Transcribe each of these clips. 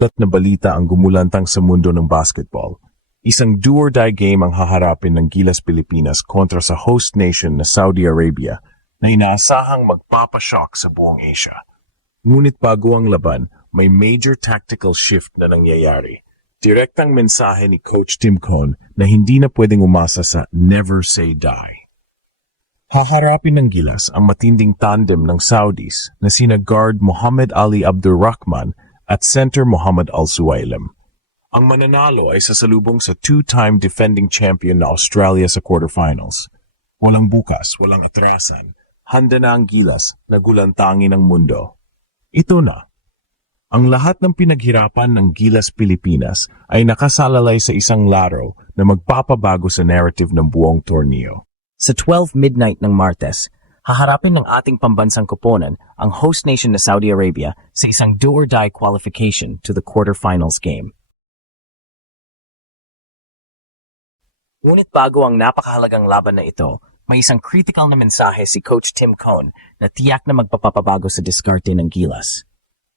Tat na balita ang gumulantang sa mundo ng basketball. Isang do-or-die game ang haharapin ng Gilas Pilipinas kontra sa host nation na Saudi Arabia na inaasahang magpapashock sa buong Asia. Ngunit bago ang laban, may major tactical shift na nangyayari. Direktang mensahe ni Coach Tim Cone na hindi na pwedeng umasa sa never say die. Haharapin ng Gilas ang matinding tandem ng Saudis na sina guard Muhammad Ali Abdurrahman at center Muhammad Al-Suwailem. Ang mananalo ay sasalubong sa two-time defending champion na Australia sa quarterfinals. Walang bukas, walang itrasan. Handa na ang Gilas na gulantangin ng mundo. Ito na. Ang lahat ng pinaghirapan ng Gilas Pilipinas ay nakasalalay sa isang laro na magpapabago sa narrative ng buong torneo. Sa 12 midnight ng Martes, haharapin ng ating pambansang koponan ang host nation na Saudi Arabia sa isang do-or-die qualification to the quarterfinals game. Ngunit bago ang napakahalagang laban na ito, may isang critical na mensahe si Coach Tim Cone na tiyak na magpapabago sa diskarte ng Gilas.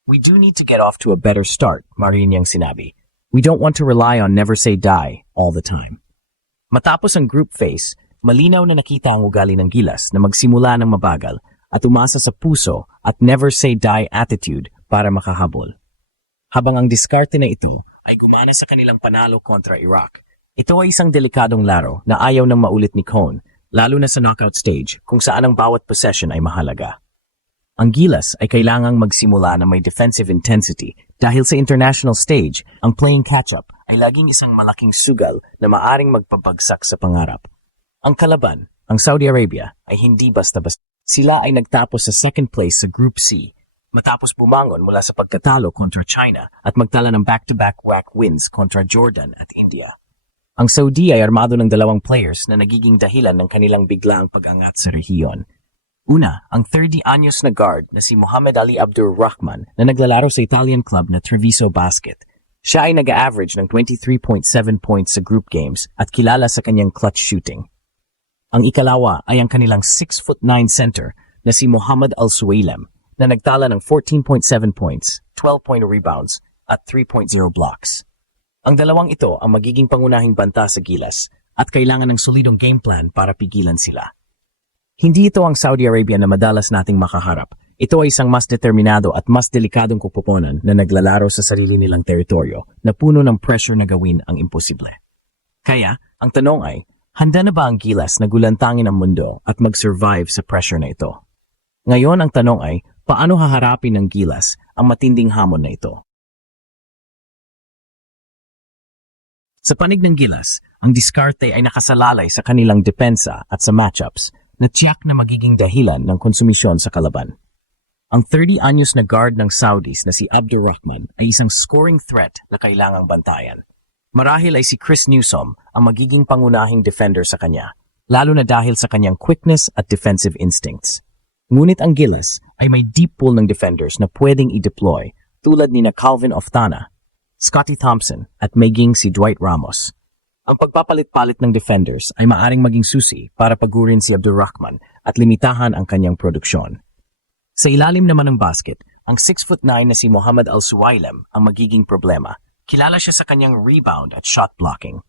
We do need to get off to a better start, mariin niyang sinabi. We don't want to rely on never say die all the time. Matapos ang group phase, malinaw na nakita ang ugali ng Gilas na magsimula ng mabagal at umasa sa puso at never say die attitude para makahabol. Habang ang diskarte na ito ay gumana sa kanilang panalo kontra Iraq, ito ay isang delikadong laro na ayaw nang maulit ni Cone, lalo na sa knockout stage kung saan ang bawat possession ay mahalaga. Ang Gilas ay kailangang magsimula na may defensive intensity dahil sa international stage, ang playing catch-up ay laging isang malaking sugal na maaring magpabagsak sa pangarap. Ang kalaban, ang Saudi Arabia, ay hindi basta-basta. Sila ay nagtapos sa second place sa Group C, matapos bumangon mula sa pagkatalo kontra China at magtala ng back-to-back WAC wins kontra Jordan at India. Ang Saudi ay armado ng dalawang players na nagiging dahilan ng kanilang biglaang pag-angat sa rehiyon. Una, ang 30-anyos na guard na si Muhammad Ali Abdurrahman na naglalaro sa Italian club na Treviso Basket. Siya ay nag-average ng 23.7 points sa group games at kilala sa kanyang clutch shooting. Ang ikalawa ay ang kanilang 6'9" center na si Muhammad Al-Suwailem na nagtala ng 14.7 points, 12 rebounds at 3.0 blocks. Ang dalawang ito ang magiging pangunahing banta sa Gilas at kailangan ng solidong game plan para pigilan sila. Hindi ito ang Saudi Arabia na madalas nating makaharap. Ito ay isang mas determinado at mas delikadong kupoponan na naglalaro sa sarili nilang teritoryo na puno ng pressure na gawin ang imposible. Kaya, ang tanong ay, handa na ba ang Gilas na gulantangin ang mundo at mag-survive sa pressure na ito? Ngayon ang tanong ay, paano haharapin ng Gilas ang matinding hamon na ito? Sa panig ng Gilas, ang diskarte ay nakasalalay sa kanilang depensa at sa matchups na tiyak na magiging dahilan ng konsumisyon sa kalaban. Ang 30-anyos na guard ng Saudis na si Abdurrahman ay isang scoring threat na kailangang bantayan. Marahil ay si Chris Newsom ang magiging pangunahing defender sa kanya, lalo na dahil sa kanyang quickness at defensive instincts. Ngunit ang Gilas ay may deep pool ng defenders na pwedeng i-deploy tulad ni na Calvin Oftana, Scottie Thompson at maging si Dwight Ramos. Ang pagpapalit-palit ng defenders ay maaring maging susi para pagurin si Abdurrahman at limitahan ang kanyang produksyon. Sa ilalim naman ng basket, ang 6'9" na si Muhammad Al-Suwailem ang magiging problema. Kilala siya sa kanyang rebound at shot blocking.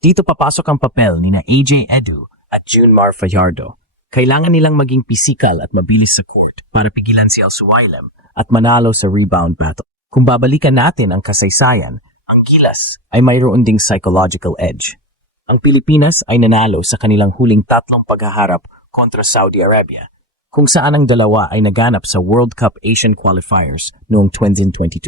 Dito papasok ang papel ni na AJ Edu at Junmar Fajardo. Kailangan nilang maging pisikal at mabilis sa court para pigilan si Al-Suwailem at manalo sa rebound battle. Kung babalikan natin ang kasaysayan, ang Gilas ay mayroon ding psychological edge. Ang Pilipinas ay nanalo sa kanilang huling 3 paghaharap kontra Saudi Arabia, kung saan ang dalawa ay naganap sa World Cup Asian Qualifiers noong 2022.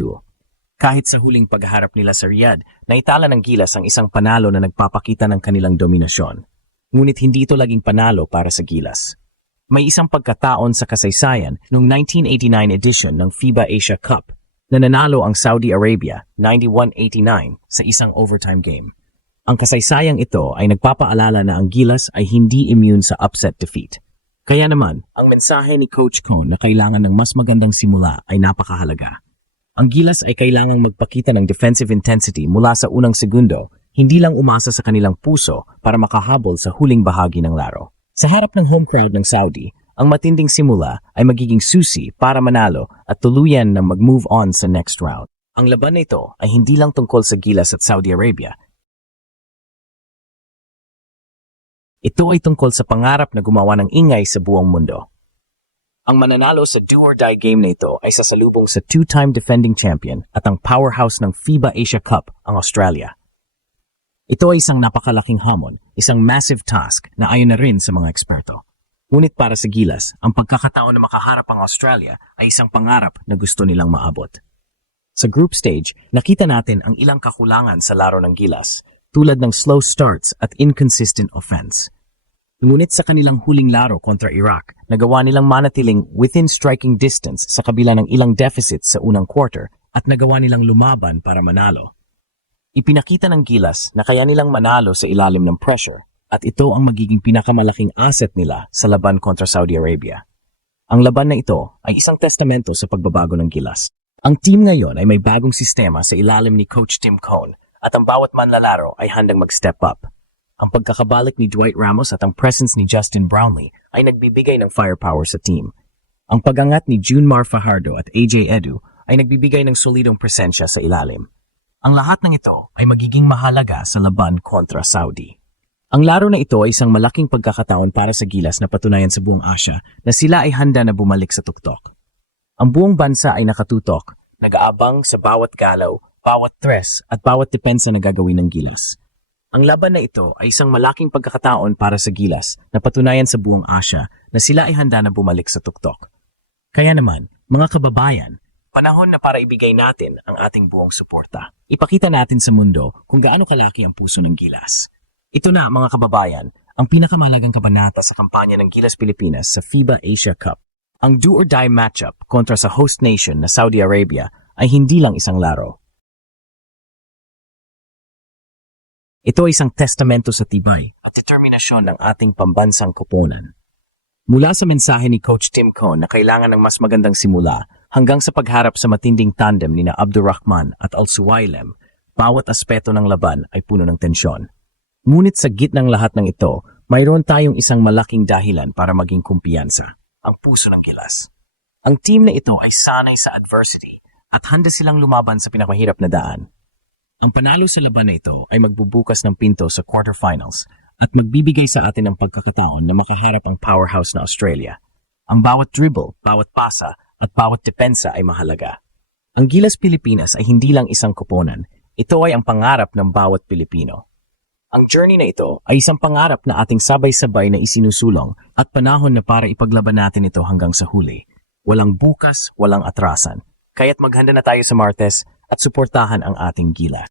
Kahit sa huling paghaharap nila sa Riyadh, naitala ng Gilas ang isang panalo na nagpapakita ng kanilang dominasyon. Ngunit hindi ito laging panalo para sa Gilas. May isang pagkataon sa kasaysayan noong 1989 edition ng FIBA Asia Cup na nanalo ang Saudi Arabia 91-89 sa isang overtime game. Ang kasaysayang ito ay nagpapaalala na ang Gilas ay hindi immune sa upset defeat. Kaya naman, ang mensahe ni Coach Cone na kailangan ng mas magandang simula ay napakahalaga. Ang Gilas ay kailangang magpakita ng defensive intensity mula sa unang segundo, hindi lang umasa sa kanilang puso para makahabol sa huling bahagi ng laro. Sa harap ng home crowd ng Saudi, ang matinding simula ay magiging susi para manalo at tuluyan na mag-move on sa next round. Ang laban na ito ay hindi lang tungkol sa Gilas at Saudi Arabia. Ito ay tungkol sa pangarap na gumawa ng ingay sa buong mundo. Ang mananalo sa do-or-die game na ito ay sasalubong sa two-time defending champion at ang powerhouse ng FIBA Asia Cup, ang Australia. Ito ay isang napakalaking hamon, isang massive task na ayon na rin sa mga eksperto. Ngunit para sa Gilas, ang pagkakataon na makaharap ang Australia ay isang pangarap na gusto nilang maabot. Sa group stage, nakita natin ang ilang kakulangan sa laro ng Gilas, tulad ng slow starts at inconsistent offense. Ngunit sa kanilang huling laro kontra Iraq, nagawa nilang manatiling within striking distance sa kabila ng ilang deficits sa unang quarter at nagawa nilang lumaban para manalo. Ipinakita ng Gilas na kaya nilang manalo sa ilalim ng pressure at ito ang magiging pinakamalaking asset nila sa laban kontra Saudi Arabia. Ang laban na ito ay isang testamento sa pagbabago ng Gilas. Ang team ngayon ay may bagong sistema sa ilalim ni Coach Tim Cone at ang bawat manlalaro ay handang mag-step up. Ang pagkakabalik ni Dwight Ramos at ang presence ni Justin Brownlee ay nagbibigay ng firepower sa team. Ang pagangat ni Junmar Fajardo at AJ Edu ay nagbibigay ng solidong presensya sa ilalim. Ang lahat ng ito ay magiging mahalaga sa laban kontra Saudi. Ang laro na ito ay isang malaking pagkakataon para sa Gilas na patunayan sa buong Asia na sila ay handa na bumalik sa tuktok. Ang buong bansa ay nakatutok, nag-aabang sa bawat galaw, bawat tres at bawat depensa na gagawin ng Gilas. Ang laban na ito ay isang malaking pagkakataon para sa Gilas na patunayan sa buong Asia na sila ay handa na bumalik sa tuktok. Kaya naman, mga kababayan, panahon na para ibigay natin ang ating buong suporta. Ipakita natin sa mundo kung gaano kalaki ang puso ng Gilas. Ito na, mga kababayan, ang pinakamalagang kabanata sa kampanya ng Gilas Pilipinas sa FIBA Asia Cup. Ang do-or-die matchup kontra sa host nation na Saudi Arabia ay hindi lang isang laro. Ito ay isang testamento sa tibay at determinasyon ng ating pambansang koponan. Mula sa mensahe ni Coach Tim Cone na kailangan ng mas magandang simula hanggang sa pagharap sa matinding tandem ni na Abdurrahman at Al-Suwailem, bawat aspeto ng laban ay puno ng tensyon. Ngunit sa gitnang lahat ng ito, mayroon tayong isang malaking dahilan para maging kumpiyansa. Ang puso ng Gilas. Ang team na ito ay sanay sa adversity at handa silang lumaban sa pinakamahirap na daan. Ang panalo sa laban na ito ay magbubukas ng pinto sa quarterfinals at magbibigay sa atin ng pagkakataon na makaharap ang powerhouse na Australia. Ang bawat dribble, bawat pasa at bawat depensa ay mahalaga. Ang Gilas Pilipinas ay hindi lang isang koponan, ito ay ang pangarap ng bawat Pilipino. Ang journey na ito ay isang pangarap na ating sabay-sabay na isinusulong at panahon na para ipaglaban natin ito hanggang sa huli. Walang bukas, walang atrasan. Kaya't maghanda na tayo sa Martes at suportahan ang ating Gilas.